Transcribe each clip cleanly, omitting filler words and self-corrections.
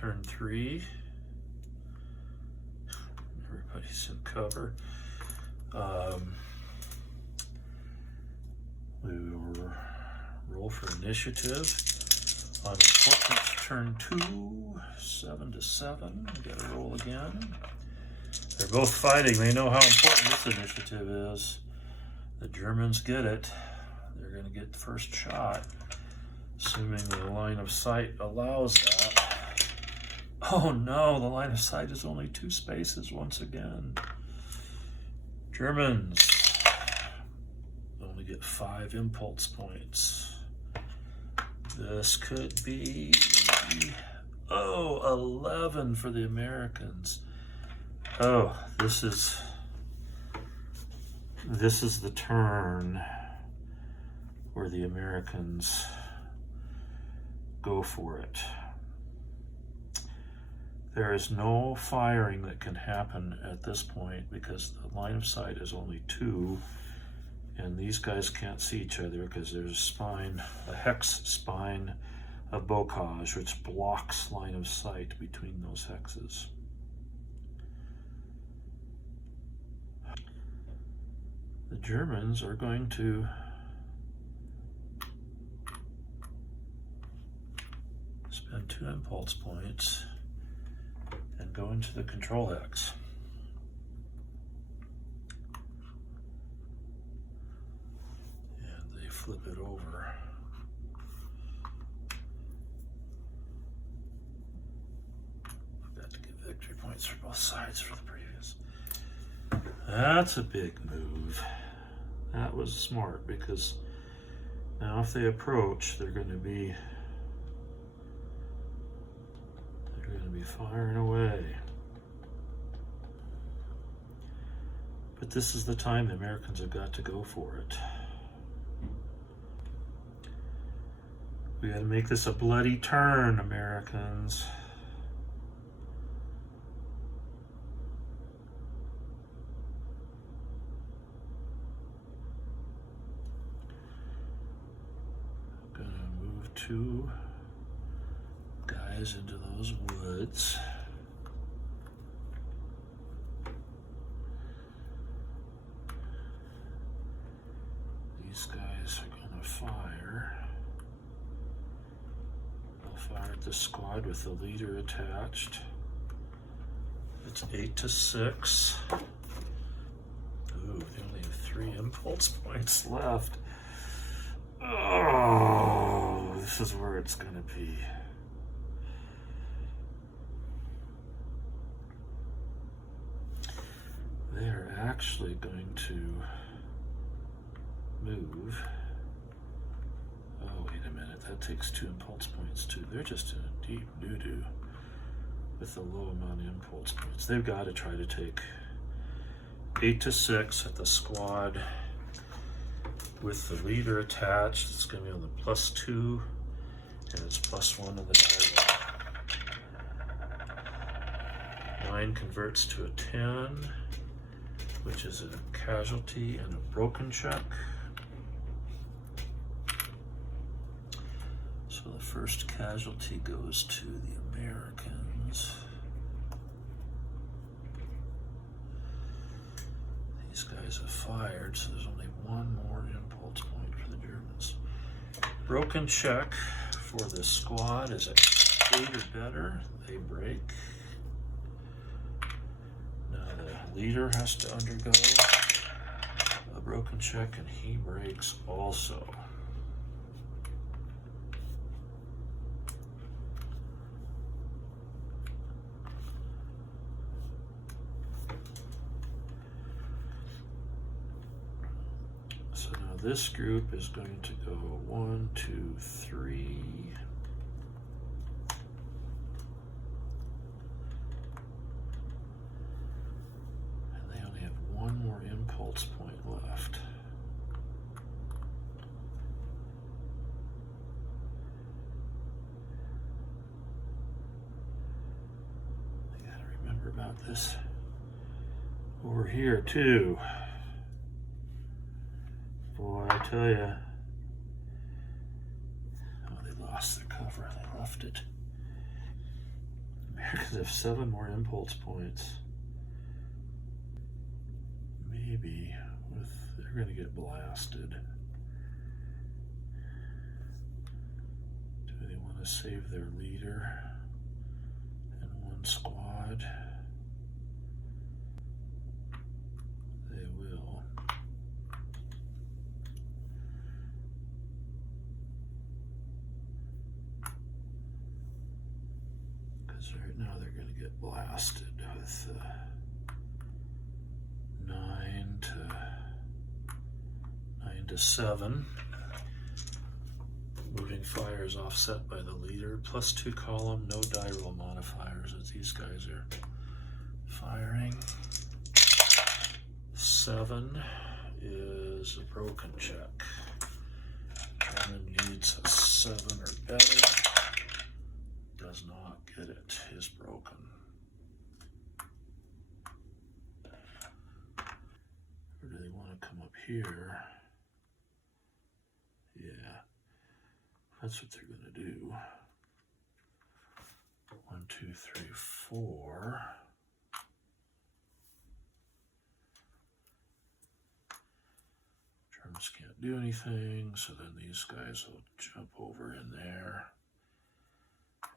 turn 3. Everybody's in cover. We will roll for initiative. On importance, turn 2, 7 to 7. We gotta roll again. They're both fighting. They know how important this initiative is. The Germans get it. They're gonna get the first shot, assuming the line of sight allows that. Oh no, the line of sight is only 2 spaces once again. Germans only get 5 impulse points. This could be, 11 for the Americans. Oh, this is the turn where the Americans go for it. There is no firing that can happen at this point because the line of sight is only 2, and these guys can't see each other because there's a spine, a hex spine of bocage, which blocks line of sight between those hexes. The Germans are going to spend 2 impulse points and go into the control hex. And they flip it over. Forgot to get victory points for both sides for the previous. That's a big move. That was smart because now if they approach, they're going to be firing away. But this is the time the Americans have got to go for it. We got to make this a bloody turn, Americans. I'm gonna move 2 guys into those woods. These guys are gonna fire. They'll fire at the squad with the leader attached. It's 8 to 6. Ooh, they only have 3 impulse points left. Oh, this is where it's gonna be. They're actually going to move. Oh, wait a minute. That takes 2 impulse points too. They're just in a deep doo-doo with a low amount of impulse points. They've got to try to take 8 to 6 at the squad with the leader attached. It's going to be on the +2, and it's +1 on the die roll. 9 converts to a 10. Which is a casualty and a broken check. So the first casualty goes to the Americans. These guys have fired, so there's only 1 more impulse point for the Germans. Broken check for the squad is at 8 or better. They break. Leader has to undergo a broken check, and he breaks also. So now this group is going to go 1, 2, 3. Impulse point left. I gotta remember about this over here too. Boy, I tell you. Oh, they lost their cover. They left it. Americans have 7 more impulse points. Maybe they're going to get blasted. Do they want to save their leader in one squad? They will. Because right now they're going to get blasted with 9 to 7. Moving fire is offset by the leader. +2 column, no die roll modifiers as these guys are firing. 7 is a broken check. German needs a 7 or better. Does not get it. Is broken. Or do they want to come up here? Yeah, that's what they're going to do. 1, 2, 3, 4. Germans can't do anything, so then these guys will jump over in there.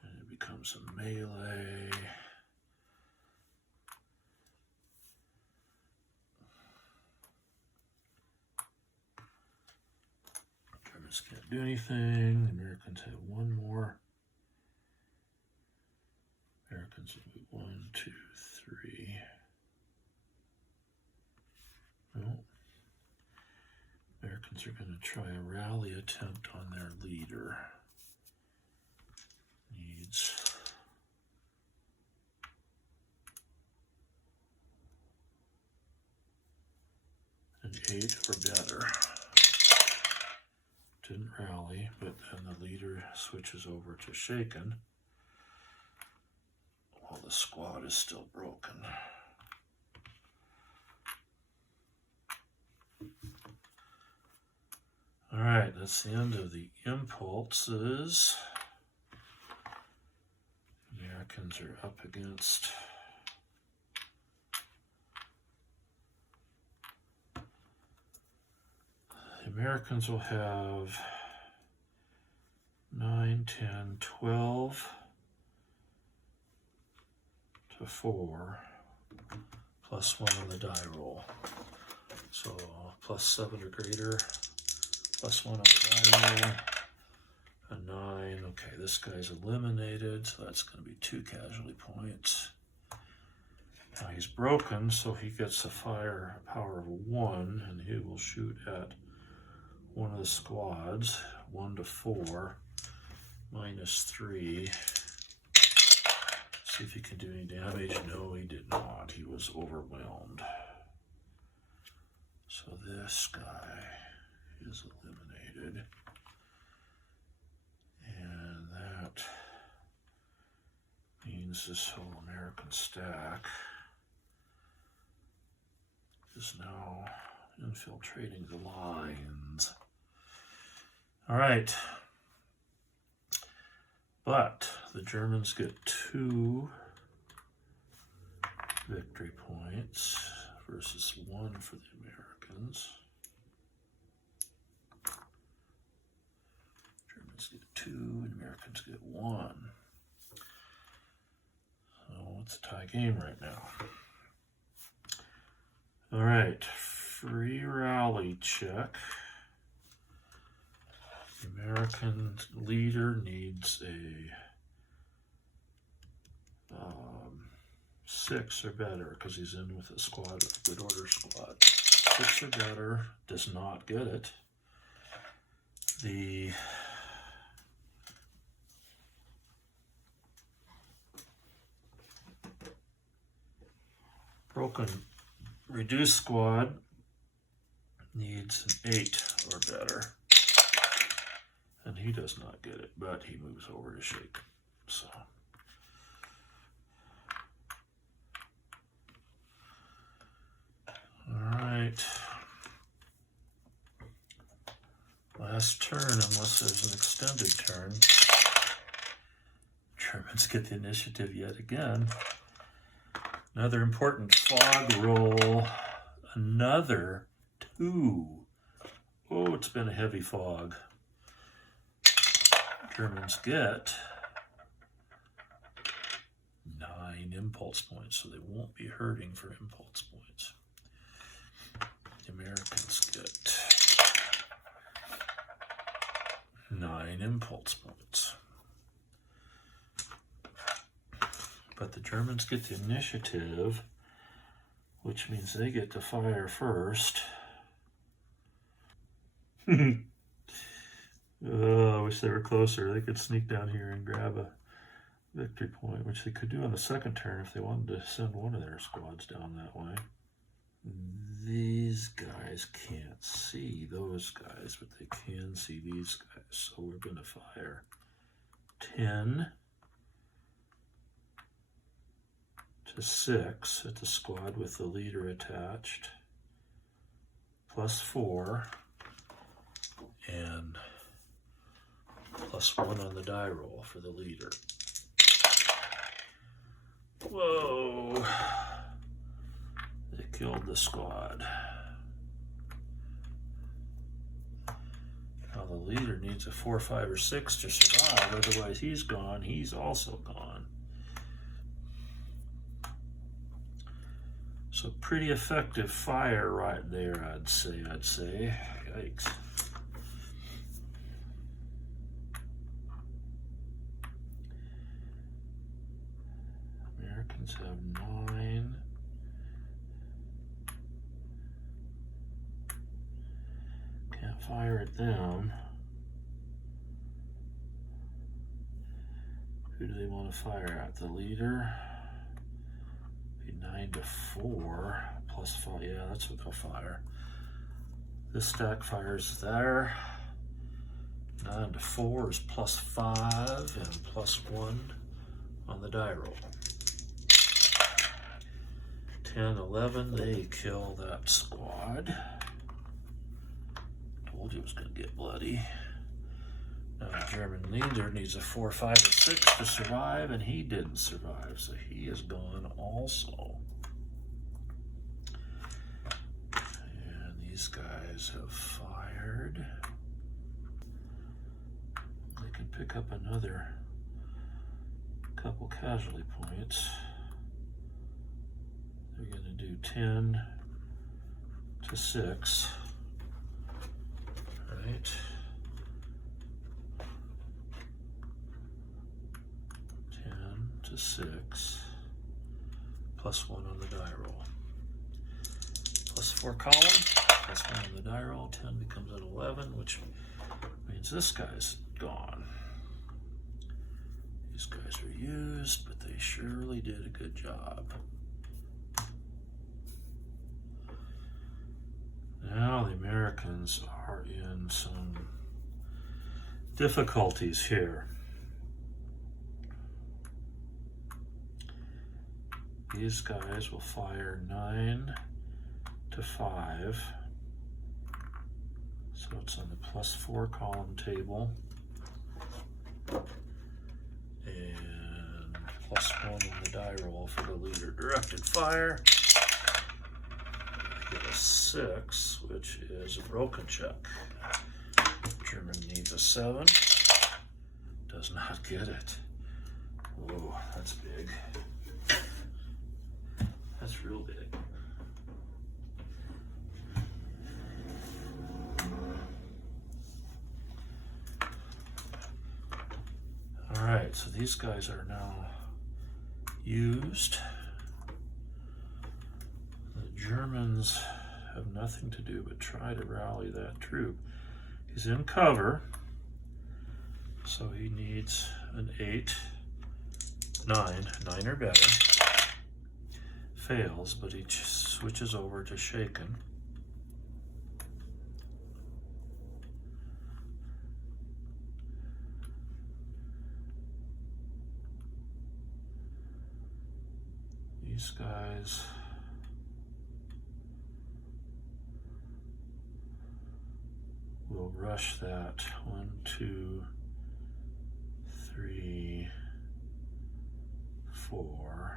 And it becomes a melee. Germans can't do anything. The Americans have 1 more. Americans will move 1, 2, 3. No. Americans are going to try a rally attempt on their leader. Needs an 8 or better. Didn't rally, but then the leader switches over to shaken while the squad is still broken. All right, that's the end of the impulses. Americans are up against the Americans will have 9, 10, 12 to 4 +1 on the die roll. So +7 or greater, +1 on the die roll. A 9. Okay, this guy's eliminated, so that's going to be 2 casualty points. Now he's broken, so he gets a fire power of 1, and he will shoot at one of the squads. 1 to 4, -3. See if he can do any damage. No, he did not. He was overwhelmed. So this guy is eliminated. And that means this whole American stack is now infiltrating the lines. All right. But the Germans get 2 victory points versus 1 for the Americans. Germans get 2 and Americans get 1. So it's a tie game right now. All right, free rally check. The American leader needs a 6 or better because he's in with a squad, a good order squad. 6 or better, does not get it. The broken reduced squad needs an 8 or better. And he does not get it, but he moves over to shake. So all right. Last turn, unless there's an extended turn. Germans get the initiative yet again. Another important fog roll. Another 2. Oh, it's been a heavy fog. Germans get 9 impulse points, so they won't be hurting for impulse points. The Americans get 9 impulse points. But the Germans get the initiative, which means they get to fire first. I wish they were closer. They could sneak down here and grab a victory point, which they could do on the second turn if they wanted to send one of their squads down that way. These guys can't see those guys, but they can see these guys. So we're going to fire 10 to 6 at the squad with the leader attached, +4, and +1 on the die roll for the leader. Whoa! They killed the squad. Now the leader needs a 4, 5, or 6 to survive, otherwise he's gone. He's also gone. So pretty effective fire right there, I'd say. Yikes. Americans have 9. Can't fire at them. Who do they want to fire at? The leader? 9 to 4 +5. Yeah, that's what they'll fire. This stack fires there. 9 to 4 is +5 and +1 on the die roll. 10, 11, they kill that squad. Told you it was going to get bloody. Now the German leader needs a 4, 5, or 6 to survive, and he didn't survive, so he is gone also. And these guys have fired. They can pick up another couple casualty points. They're going to do 10 to 6, right? 10 to 6, +1 on the die roll. +4 column, +1 on the die roll. 10 becomes an 11, which means this guy's gone. These guys are used, but they surely did a good job. Now the Americans are in some difficulties here. These guys will fire 9 to 5. So it's on the +4 column table. And +1 on the die roll for the leader directed fire. Get a 6, which is a broken check. German needs a 7. Does not get it. Whoa, that's big. That's real big. All right, so these guys are now used. The Germans have nothing to do but try to rally that troop. He's in cover, so he needs an 8, 9 or better. Fails, but he switches over to shaken. These guys will rush that 1, 2, 3, pt004.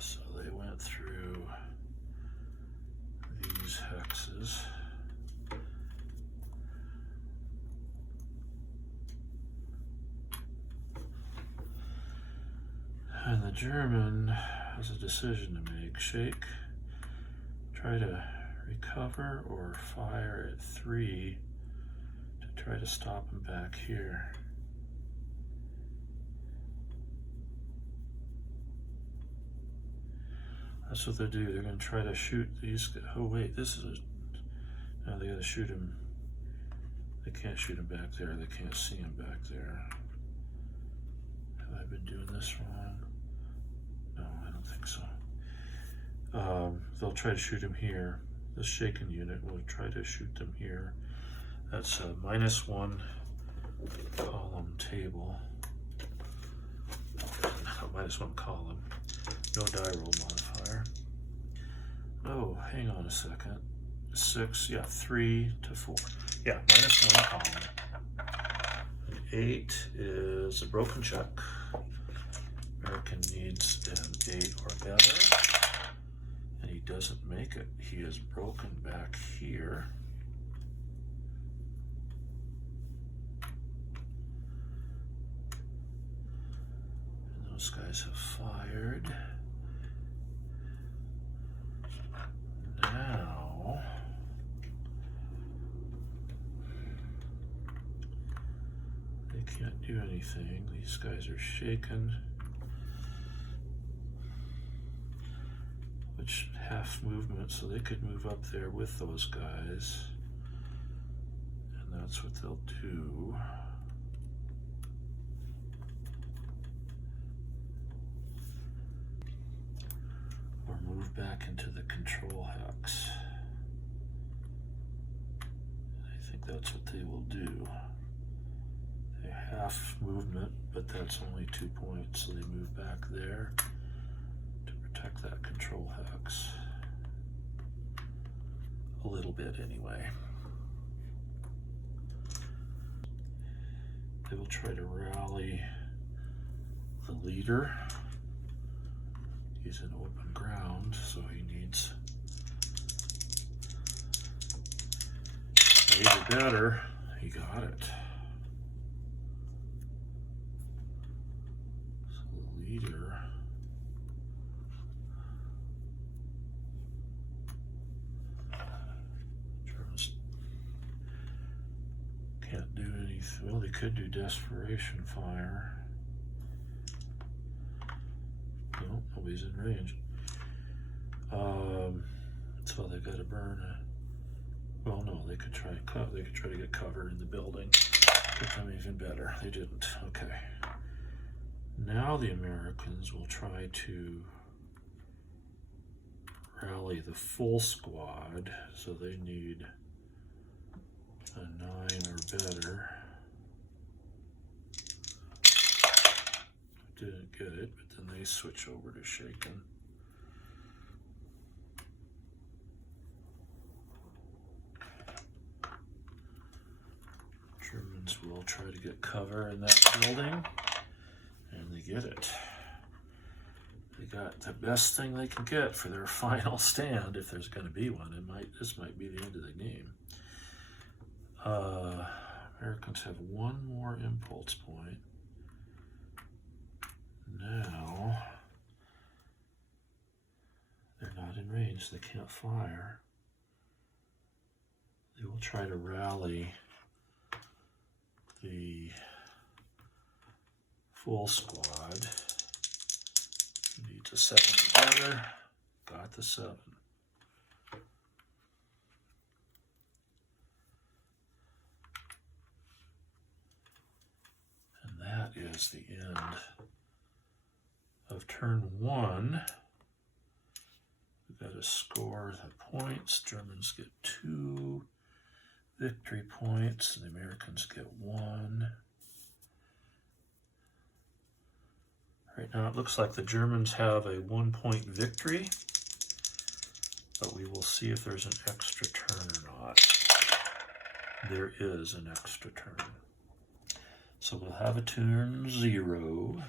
So they went through these hexes. And the German has a decision to make. Shake, try to recover, or fire at 3 to try to stop him back here. That's what they do. They're going to try to shoot these guys. Oh wait, this is a... No, they got to shoot him. They can't shoot him back there. They can't see him back there. Have I been doing this wrong? No, I don't think so. They'll try to shoot him here. This shaken unit will try to shoot them here. That's a -1 column table. -1 column. No die roll modifier. Oh, hang on a second. 6, yeah, 3 to 4. Yeah, -1 column. And 8 is a broken check. American needs an 8 or better. And he doesn't make it. He is broken back here. And those guys have fired. Now, they can't do anything. These guys are shaken. Which half movement, so they could move up there with those guys. And that's what they'll do. Or move back into the control hex. I think that's what they will do. They half movement, but that's only 2 points, so they move back there to protect that control hex. A little bit anyway. They will try to rally the leader. He's in open ground, so he needs 8 or better. He got it. So the leader can't do anything. Well, they could do desperation fire. No, nobody's in range. So they got to burn a... Well, no, they could try to get cover in the building. Get them even better. They didn't. Okay. Now the Americans will try to rally the full squad, so they need a 9 or better. Didn't get it, but then they switch over to shaken. Germans will try to get cover in that building, and they get it. They got the best thing they can get for their final stand, if there's going to be one. This might be the end of the game. Americans have 1 more impulse point. Now, they're not in range, they can't fire. They will try to rally the full squad. Needs a 7 or better. Got the 7. And that is the end of turn 1. We've got to score the points. Germans get 2 victory points, and the Americans get 1. Right now it looks like the Germans have a 1-point victory, but we will see if there's an extra turn or not. there is an extra turn. So we'll have a turn 0.